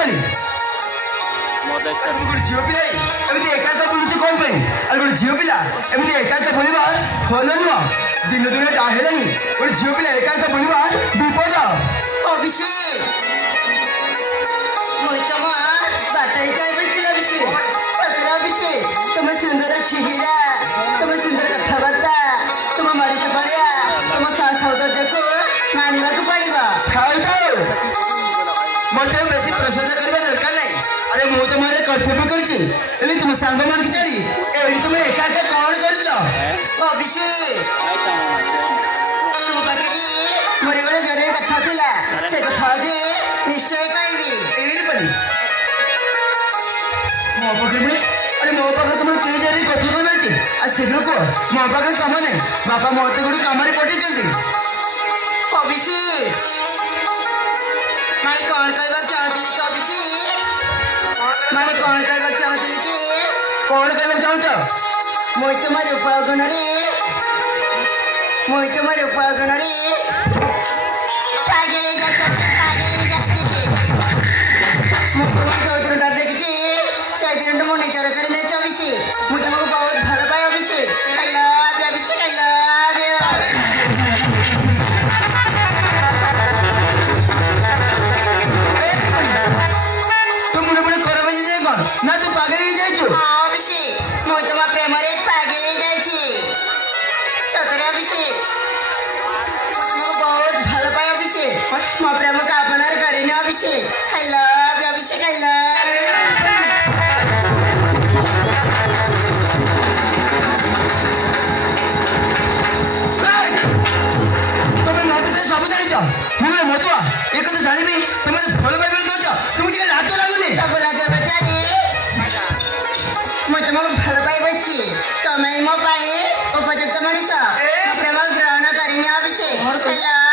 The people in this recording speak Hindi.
पड़ी गोटे झील पिला एमती एका बुलूस कौन पर अरे गोटे झील पिला एमती एका बुलवा भल नुह दिन दिन जहाँ है गोटे झील पिला एका बुलवा विपद अभिषेक बाटाई जाए बसला अभिषेक ससुरा अभिषेक तुम सुंदर चेहरा तुम सुंदर कथबार्ता तुम मरीच पड़िया तुम सौंदर्य को मानवा को पड़ा मत बेस प्रशंसा करवा दरकार नहीं अरे मु तुम कर्तव्य कर तुम सांग मान की चढ़ी तुम एका कौन कर अभिषेक तुम पाखे मोर गोटे जरूरी कथा थिला से कथा जे निश्चय कहबी पड़ी मो पाखे अरे मो पाखे तुम कई जरूरी कथा कहना आ शीघ्र कह मो पाखे समय नहीं बापा मत गोटे कम पठे अभिषेक माने कौन कहवा चाहती कि अभिषेक माने कौन कहवा चाहती कि कौन कहना चाहछ मुई तुम रूपागुण रे देखी से दिन मो निजर कर अभिषेक मुझे तुमको बहुत भल पाए Abhishek I love you Abhishek I love you ना तू पागल ही जाइछु अभिषेक मु तुम प्रेम रे पागल ही जाइछि सतरे अभिषेक तुमको बहुत भल पाए अभिषेक मो प्रेम का अपनार करेनी Abhishek I love you Abhishek I love तुम्हें मत से सब जानिछ मुझे मरतुआ एक तो जानिबी तुम्हें भल पाइबे कहछ तुमके लाज लागुनी सब लाज बचानी मैं तुमको भल पाई बसছি तुम्हें मो पाई उपयुक्त मनीष प्रेम ग्रहण करेनी अभिषेक आई लव